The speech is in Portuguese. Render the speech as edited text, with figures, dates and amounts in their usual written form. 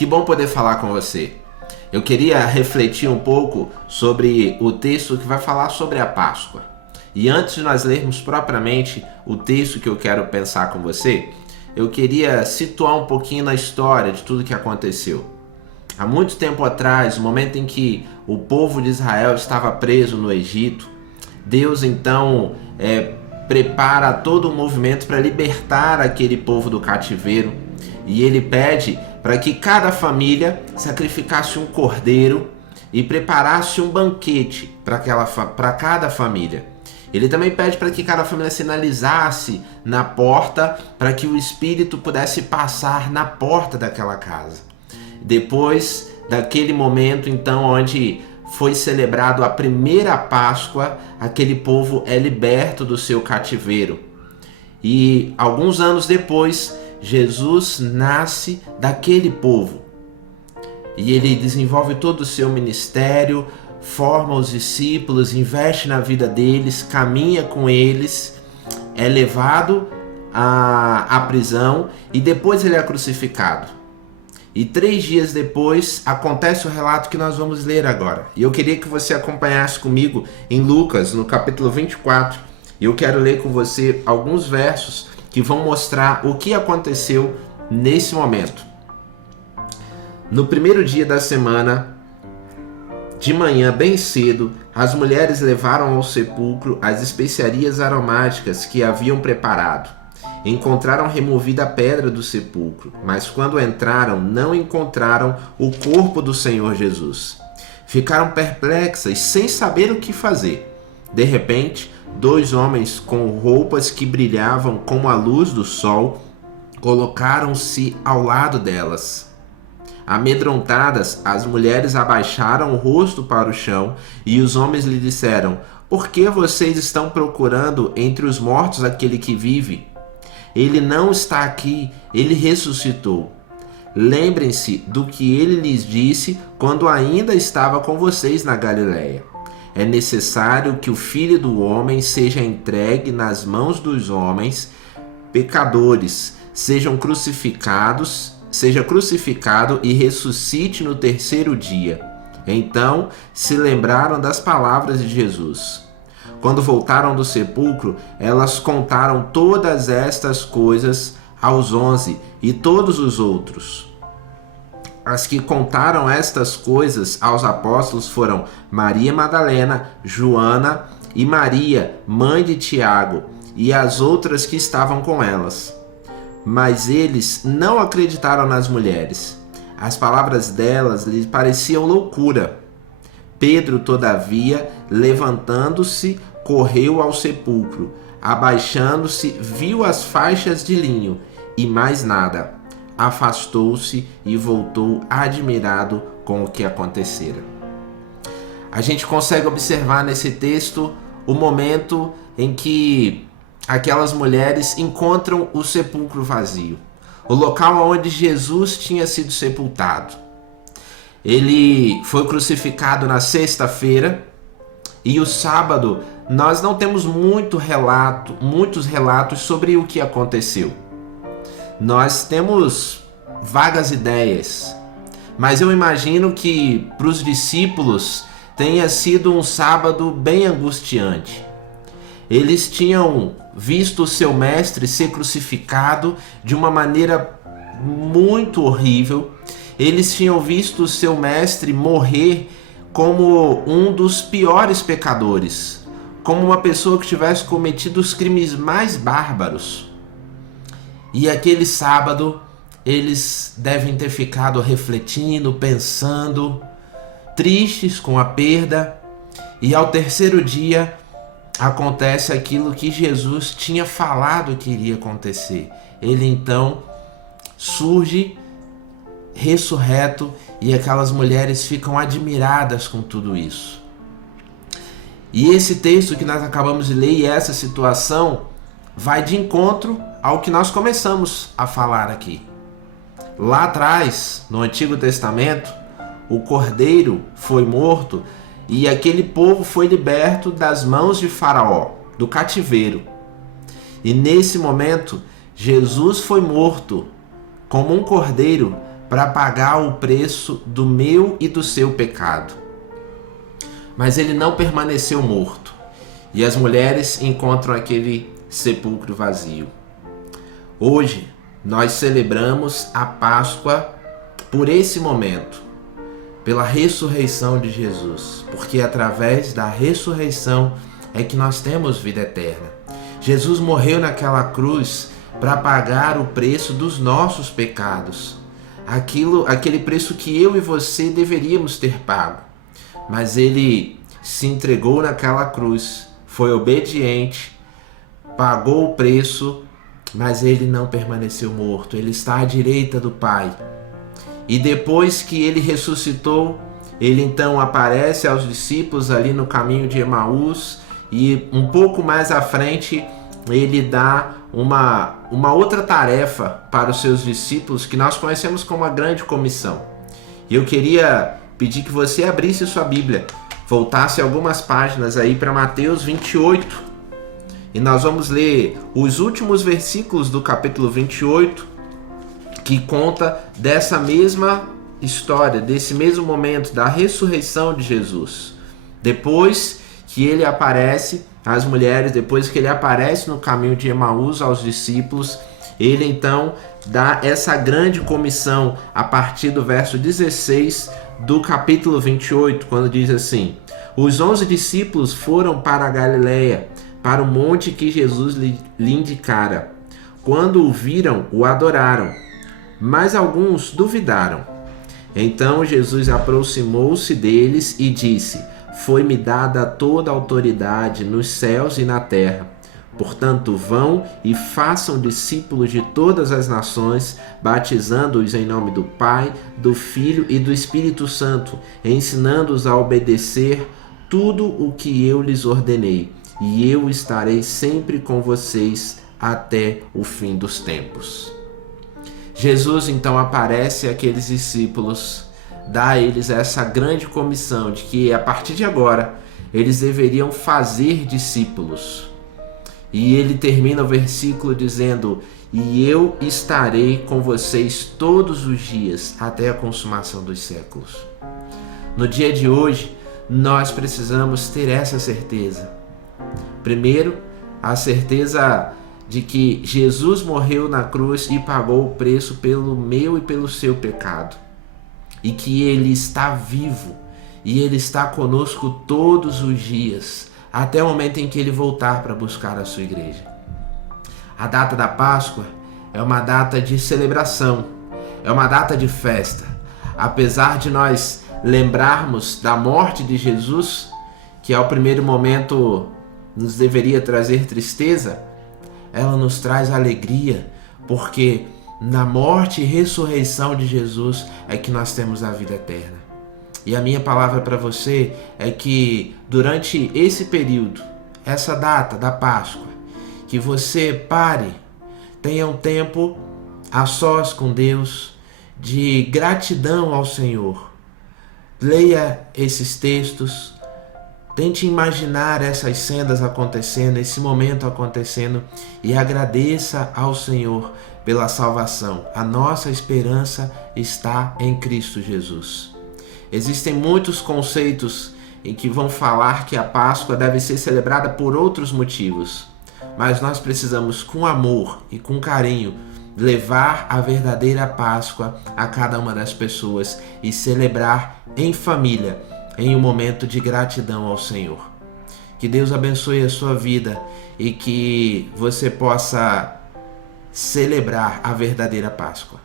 Que bom poder falar com você. Eu queria refletir um pouco sobre o texto que vai falar sobre a Páscoa. E antes de nós lermos propriamente o texto que eu quero pensar com você, eu queria situar um pouquinho na história de tudo que aconteceu. Há muito tempo atrás, no momento em que o povo de Israel estava preso no Egito, Deus então prepara todo um movimento para libertar aquele povo do cativeiro. E ele pede para que cada família sacrificasse um cordeiro e preparasse um banquete para cada família. Ele também pede para que cada família sinalizasse na porta para que o Espírito pudesse passar na porta daquela casa. Depois daquele momento, então, onde foi celebrado a primeira Páscoa, aquele povo é liberto do seu cativeiro. E alguns anos depois, Jesus nasce daquele povo. E ele desenvolve todo o seu ministério, forma os discípulos, investe na vida deles, caminha com eles, é levado à prisão e depois ele é crucificado. E 3 dias depois acontece o relato que nós vamos ler agora. E eu queria que você acompanhasse comigo em Lucas, no capítulo 24. E eu quero ler com você alguns versos que vão mostrar o que aconteceu nesse momento. No primeiro dia da semana, de manhã bem cedo, as mulheres levaram ao sepulcro as especiarias aromáticas que haviam preparado. Encontraram removida a pedra do sepulcro, mas quando entraram, não encontraram o corpo do Senhor Jesus. Ficaram perplexas, sem saber o que fazer. De repente, 2 homens com roupas que brilhavam como a luz do sol colocaram-se ao lado delas. Amedrontadas, as mulheres abaixaram o rosto para o chão e os homens lhe disseram: "Por que vocês estão procurando entre os mortos aquele que vive? Ele não está aqui, ele ressuscitou. Lembrem-se do que ele lhes disse quando ainda estava com vocês na Galileia. É necessário que o Filho do Homem seja entregue nas mãos dos homens pecadores, seja crucificado e ressuscite no 3º dia." Então se lembraram das palavras de Jesus. Quando voltaram do sepulcro, elas contaram todas estas coisas aos 11 e todos os outros. As que contaram estas coisas aos apóstolos foram Maria Madalena, Joana e Maria, mãe de Tiago, e as outras que estavam com elas. Mas eles não acreditaram nas mulheres. As palavras delas lhes pareciam loucura. Pedro, todavia, levantando-se, correu ao sepulcro. Abaixando-se, viu as faixas de linho e mais nada. Afastou-se e voltou admirado com o que acontecera. A gente consegue observar nesse texto o momento em que aquelas mulheres encontram o sepulcro vazio, o local onde Jesus tinha sido sepultado. Ele foi crucificado na sexta-feira e o sábado nós não temos muitos relatos sobre o que aconteceu. Nós temos vagas ideias, mas eu imagino que para os discípulos tenha sido um sábado bem angustiante. Eles tinham visto o seu mestre ser crucificado de uma maneira muito horrível. Eles tinham visto o seu mestre morrer como um dos piores pecadores, como uma pessoa que tivesse cometido os crimes mais bárbaros. E aquele sábado, eles devem ter ficado refletindo, pensando, tristes com a perda. E ao 3º dia, acontece aquilo que Jesus tinha falado que iria acontecer. Ele então surge ressurreto e aquelas mulheres ficam admiradas com tudo isso. E esse texto que nós acabamos de ler e essa situação vai de encontro ao que nós começamos a falar aqui. Lá atrás, no Antigo Testamento, o cordeiro foi morto e aquele povo foi liberto das mãos de Faraó, do cativeiro. E nesse momento, Jesus foi morto como um cordeiro para pagar o preço do meu e do seu pecado. Mas ele não permaneceu morto, e as mulheres encontram aquele sepulcro vazio. Hoje, nós celebramos a Páscoa por esse momento, pela ressurreição de Jesus, porque através da ressurreição é que nós temos vida eterna. Jesus morreu naquela cruz para pagar o preço dos nossos pecados, aquele preço que eu e você deveríamos ter pago. Mas ele se entregou naquela cruz, foi obediente, pagou o preço, mas ele não permaneceu morto, ele está à direita do Pai. E depois que ele ressuscitou, ele então aparece aos discípulos ali no caminho de Emaús, e um pouco mais à frente ele dá uma outra tarefa para os seus discípulos que nós conhecemos como a Grande Comissão. E eu queria pedir que você abrisse sua Bíblia, voltasse algumas páginas aí para Mateus 28, e nós vamos ler os últimos versículos do capítulo 28, que conta dessa mesma história, desse mesmo momento da ressurreição de Jesus. Depois que ele aparece às mulheres, depois que ele aparece no caminho de Emaús aos discípulos, ele então dá essa grande comissão a partir do verso 16 do capítulo 28, quando diz assim: os 11 discípulos foram para a Galileia, para o monte que Jesus lhe indicara. Quando o viram, o adoraram, mas alguns duvidaram. Então Jesus aproximou-se deles e disse: foi-me dada toda a autoridade nos céus e na terra. Portanto, vão e façam discípulos de todas as nações, batizando-os em nome do Pai, do Filho e do Espírito Santo, ensinando-os a obedecer tudo o que eu lhes ordenei. E eu estarei sempre com vocês até o fim dos tempos. Jesus então aparece àqueles discípulos, dá a eles essa grande comissão de que a partir de agora eles deveriam fazer discípulos. E ele termina o versículo dizendo: e eu estarei com vocês todos os dias até a consumação dos séculos. No dia de hoje, nós precisamos ter essa certeza. Primeiro, a certeza de que Jesus morreu na cruz e pagou o preço pelo meu e pelo seu pecado. E que ele está vivo e ele está conosco todos os dias, até o momento em que ele voltar para buscar a sua igreja. A data da Páscoa é uma data de celebração, é uma data de festa. Apesar de nós lembrarmos da morte de Jesus, que ao primeiro momento nos deveria trazer tristeza, ela nos traz alegria, porque na morte e ressurreição de Jesus é que nós temos a vida eterna. E a minha palavra para você é que durante esse período, essa data da Páscoa, que você pare, tenha um tempo a sós com Deus, de gratidão ao Senhor. Leia esses textos, tente imaginar essas cenas acontecendo, esse momento acontecendo, e agradeça ao Senhor pela salvação. A nossa esperança está em Cristo Jesus. Existem muitos conceitos em que vão falar que a Páscoa deve ser celebrada por outros motivos, mas nós precisamos, com amor e com carinho, levar a verdadeira Páscoa a cada uma das pessoas e celebrar em família, em um momento de gratidão ao Senhor. Que Deus abençoe a sua vida e que você possa celebrar a verdadeira Páscoa.